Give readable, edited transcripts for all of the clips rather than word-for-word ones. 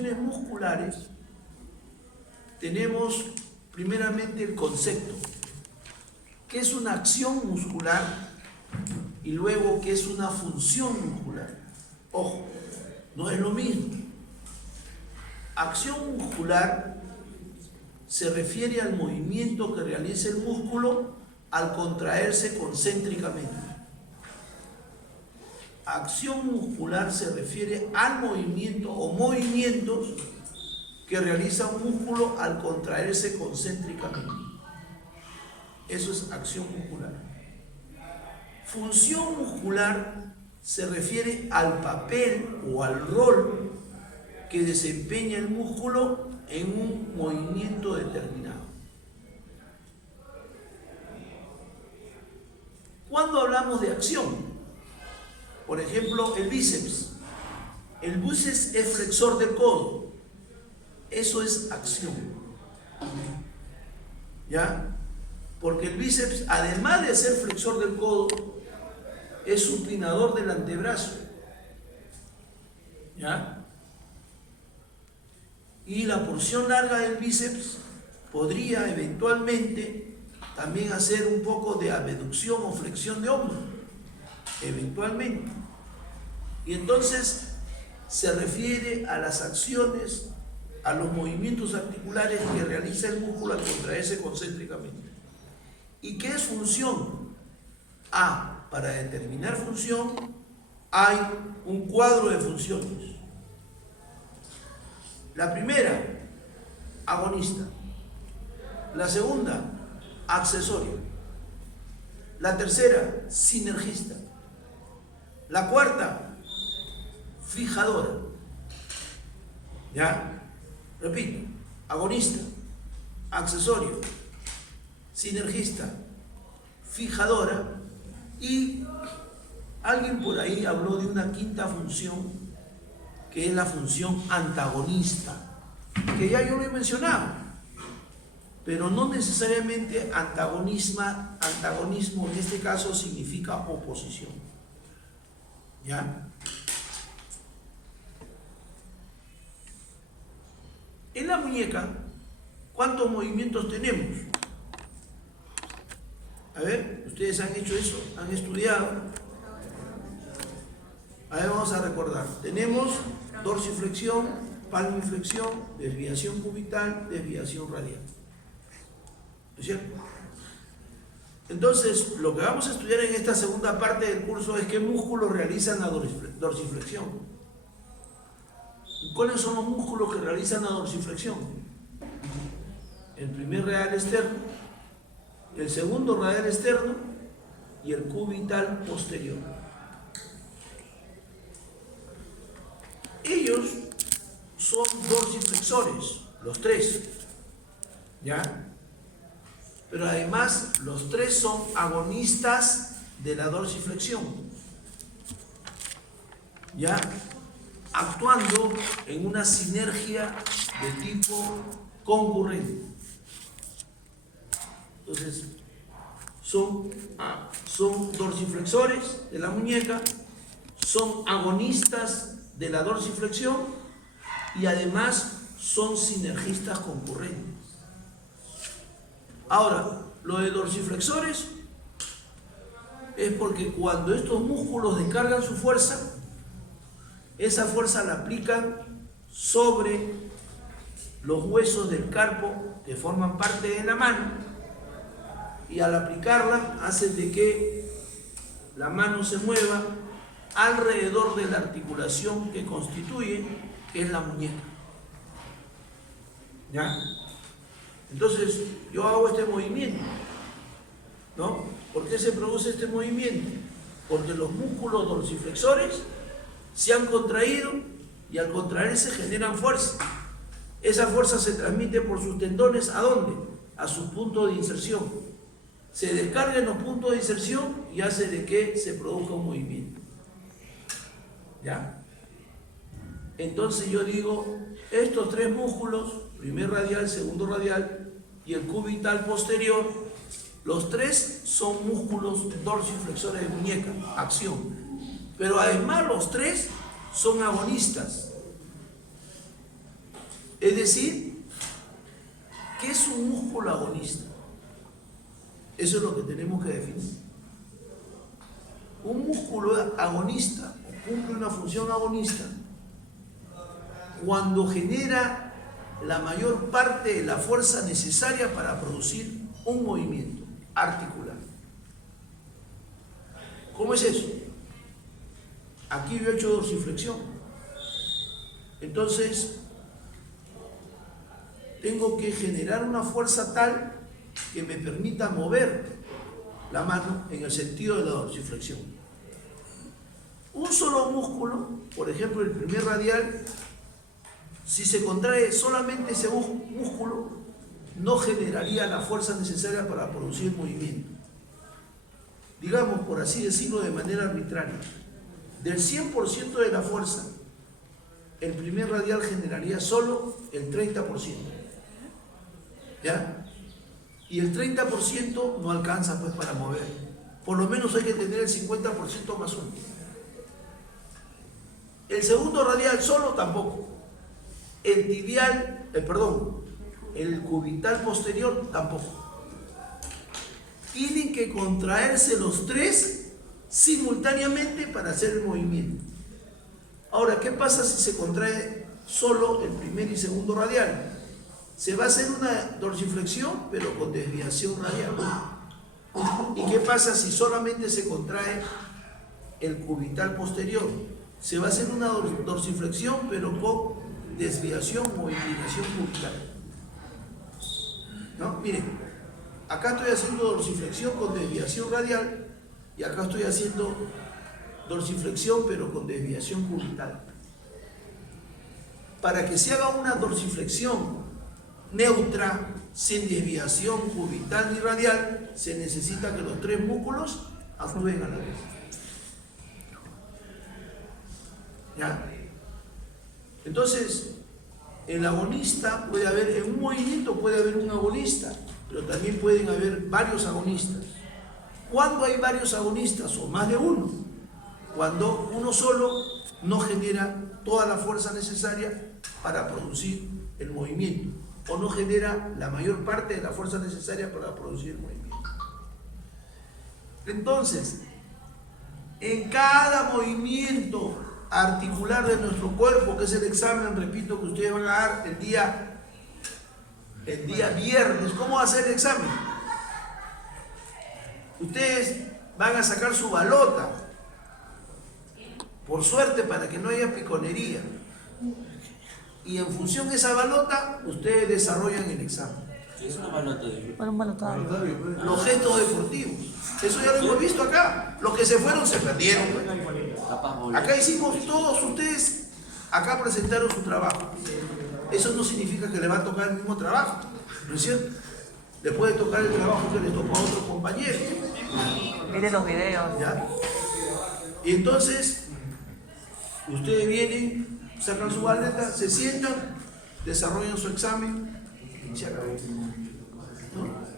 funciones musculares tenemos primeramente el concepto, ¿qué es una acción muscular? Y luego, ¿qué es una función muscular? Ojo, no es lo mismo. Acción muscular se refiere al movimiento que realiza el músculo al contraerse concéntricamente. Acción muscular se refiere al movimiento o movimientos que realiza un músculo al contraerse concéntricamente. Eso es acción muscular. Función muscular se refiere al papel o al rol que desempeña el músculo en un movimiento determinado. Cuando hablamos de acción, por ejemplo, el bíceps es flexor del codo, eso es acción, ¿ya? Porque el bíceps, además de ser flexor del codo, es supinador del antebrazo, ¿ya? Y la porción larga del bíceps podría eventualmente también hacer un poco de abducción o flexión de hombro, eventualmente. Y entonces se refiere a las acciones, a los movimientos articulares que realiza el músculo al contraerse concéntricamente. ¿Y qué es función? Para determinar función hay un cuadro de funciones. La primera, agonista. La segunda, accesoria. La tercera, sinergista. La cuarta, fijadora. ¿Ya? Repito, agonista, accesorio, sinergista, fijadora, y alguien por ahí habló de una quinta función que es la función antagonista, que ya yo lo he mencionado, pero no necesariamente antagonismo en este caso significa oposición, ¿ya? En la muñeca, ¿cuántos movimientos tenemos? A ver, ustedes han hecho eso, han estudiado. A ver, vamos a recordar. Tenemos dorsiflexión, palmiflexión, desviación cubital, desviación radial. ¿No es cierto? Entonces, lo que vamos a estudiar en esta segunda parte del curso es qué músculos realizan la dorsiflexión. ¿Cuáles son los músculos que realizan la dorsiflexión? El primer radial externo, el segundo radial externo y el cubital posterior. Ellos son dorsiflexores, los tres, ¿ya? Pero además los tres son agonistas de la dorsiflexión, ¿ya? Actuando en una sinergia de tipo concurrente. Entonces, son dorsiflexores de la muñeca, son agonistas de la dorsiflexión y además son sinergistas concurrentes. Ahora, lo de dorsiflexores es porque cuando estos músculos descargan su fuerza, esa fuerza la aplican sobre los huesos del carpo que forman parte de la mano, y al aplicarla hacen de que la mano se mueva alrededor de la articulación que constituye, que es la muñeca, ¿ya? Entonces yo hago este movimiento, ¿no? ¿Por qué se produce este movimiento? Porque los músculos dorsiflexores se han contraído y al contraerse generan fuerza. Esa fuerza se transmite por sus tendones, ¿a dónde? A sus puntos de inserción. Se descargan los puntos de inserción y hace de que se produzca un movimiento, ¿ya? Entonces yo digo, estos tres músculos, primer radial, segundo radial y el cubital posterior, los tres son músculos dorsiflexores de muñeca, acción. Pero además los tres son agonistas. Es decir, ¿qué es un músculo agonista? Eso es lo que tenemos que definir. Un músculo agonista cumple una función agonista cuando genera la mayor parte de la fuerza necesaria para producir un movimiento articular. ¿Cómo es eso? Aquí yo he hecho dorsiflexión. Entonces, tengo que generar una fuerza tal que me permita mover la mano en el sentido de la dorsiflexión. Un solo músculo, por ejemplo el primer radial, si se contrae solamente ese músculo, no generaría la fuerza necesaria para producir movimiento. Digamos, por así decirlo de manera arbitraria, del 100% de la fuerza, el primer radial generaría solo el 30%. ¿Ya? Y el 30% no alcanza pues para mover. Por lo menos hay que tener el 50% más uno. El segundo radial solo tampoco. El tibial, el cubital posterior tampoco. Tienen que contraerse los tres simultáneamente para hacer el movimiento. Ahora, ¿qué pasa si se contrae solo el primer y segundo radial? Se va a hacer una dorsiflexión, pero con desviación radial. ¿Y qué pasa si solamente se contrae el cubital posterior? Se va a hacer una dorsiflexión, pero con desviación o inclinación cubital. ¿No? Miren, acá estoy haciendo dorsiflexión con desviación radial y acá estoy haciendo dorsiflexión, pero con desviación cubital. Para que se haga una dorsiflexión neutra, sin desviación cubital ni radial, se necesita que los tres músculos actúen a la vez. ¿Ya? Entonces, el agonista puede haber, en un movimiento puede haber un agonista, pero también pueden haber varios agonistas. ¿Cuándo hay varios agonistas o más de uno? Cuando uno solo no genera toda la fuerza necesaria para producir el movimiento, o no genera la mayor parte de la fuerza necesaria para producir el movimiento. Entonces, en cada movimiento articular de nuestro cuerpo, que es el examen, repito, que ustedes van a dar el día viernes. ¿Cómo va a ser el examen? Ustedes van a sacar su balota, por suerte, para que no haya piconería, y en función de esa balota ustedes desarrollan el examen. ¿Qué es una balota? Bueno, un balotario. Los gestos deportivos, eso ya lo hemos visto acá. Los que se fueron se perdieron. Acá hicimos todos ustedes, acá presentaron su trabajo. Eso no significa que le va a tocar el mismo trabajo, ¿no es cierto? Le puede tocar el trabajo que le tocó a otro compañero. Miren los videos. ¿Ya? Y entonces, ustedes vienen, sacan su baleta, se sientan, desarrollan su examen y se acabó. ¿No?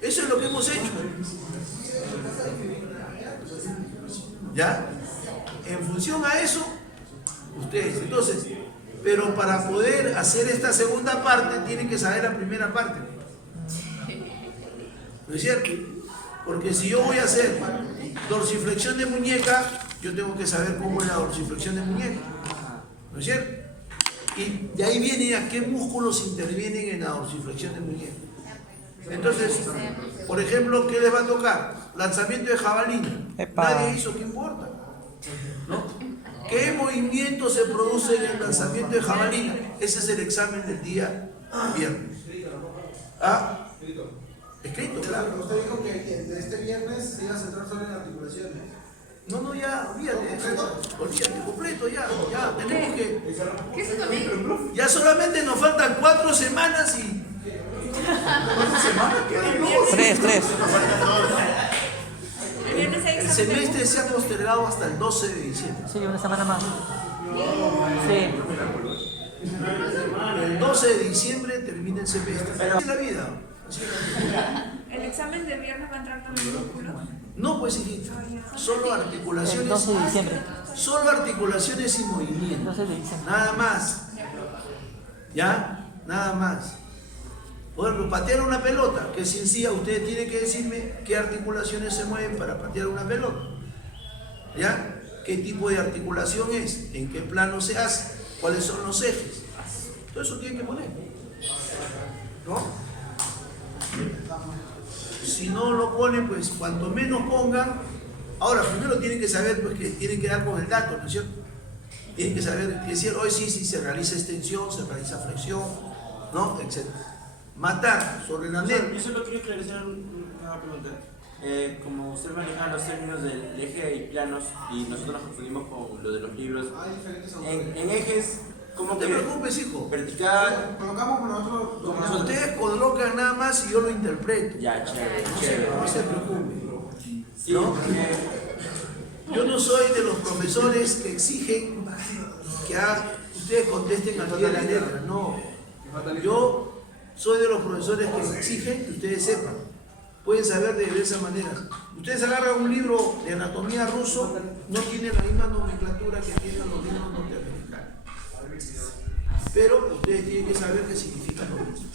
Eso es lo que hemos hecho. ¿Ya? En función a eso, ustedes, entonces, pero para poder hacer esta segunda parte, tienen que saber la primera parte. ¿No es cierto? Porque si yo voy a hacer dorsiflexión de muñeca, yo tengo que saber cómo es la dorsiflexión de muñeca. ¿No es cierto? Y de ahí viene a qué músculos intervienen en la dorsiflexión de muñeca. Entonces, por ejemplo, ¿qué les va a tocar? Lanzamiento de jabalina. Nadie hizo, ¿qué importa? ¿No? ¿Qué movimiento se produce en el lanzamiento de jabalina? Ese es el examen del día viernes. ¿Ah? Escrito, claro. Usted dijo que este viernes se iba a centrar solo en articulaciones. No, ya, olvídate, olvídate, completo, ya, tenemos que... ¿Qué es eso también? Ya solamente nos faltan 4 semanas y... ¿Cuántas semanas quedan? 3. El viernes hay El examen de semestre se ha postergado hasta el 12 de diciembre. Sí, una semana más. Sí. El 12 de diciembre termina el semestre. Así es la vida. El examen de viernes va a entrar con los músculos. No, pues hijita, solo El articulaciones, 12 de diciembre. solo articulaciones y movimientos, 12 de diciembre. nada más, ¿ya? Nada más. Por ejemplo, patear una pelota, que sin sí usted tiene que decirme qué articulaciones se mueven para patear una pelota, ¿ya? ¿Qué tipo de articulación es? ¿En qué plano se hace? ¿Cuáles son los ejes? Todo eso tiene que poner, ¿no? Si no lo ponen, pues cuanto menos pongan. Ahora, primero tienen que saber, pues, que tienen que dar con el dato, ¿no es cierto? Tienen que saber, decir, hoy sí se realiza extensión, se realiza flexión, ¿no? Etc. Matar sobre la net. Yo solo quería esclarecer una pregunta. Como usted maneja los términos del eje y planos, y nosotros nos confundimos con lo de los libros, Hay diferentes autores. en ejes, No ¿cómo te que preocupes, hijo. vertical? Colocamos con nosotros. Como nosotros. Ustedes colocan nada más y yo lo interpreto. Ya, chévere, No chévere. se preocupe. Sí, ¿No? porque Yo no soy de los profesores que exigen que ustedes contesten al pie de la letra. No. Yo soy de los profesores que exigen que ustedes sepan. Pueden saber de diversas maneras. Ustedes agarran un libro de anatomía ruso, no tiene la misma nomenclatura que tienen los libros norteamericanos. Pero ustedes tienen que saber qué significa lo mismo.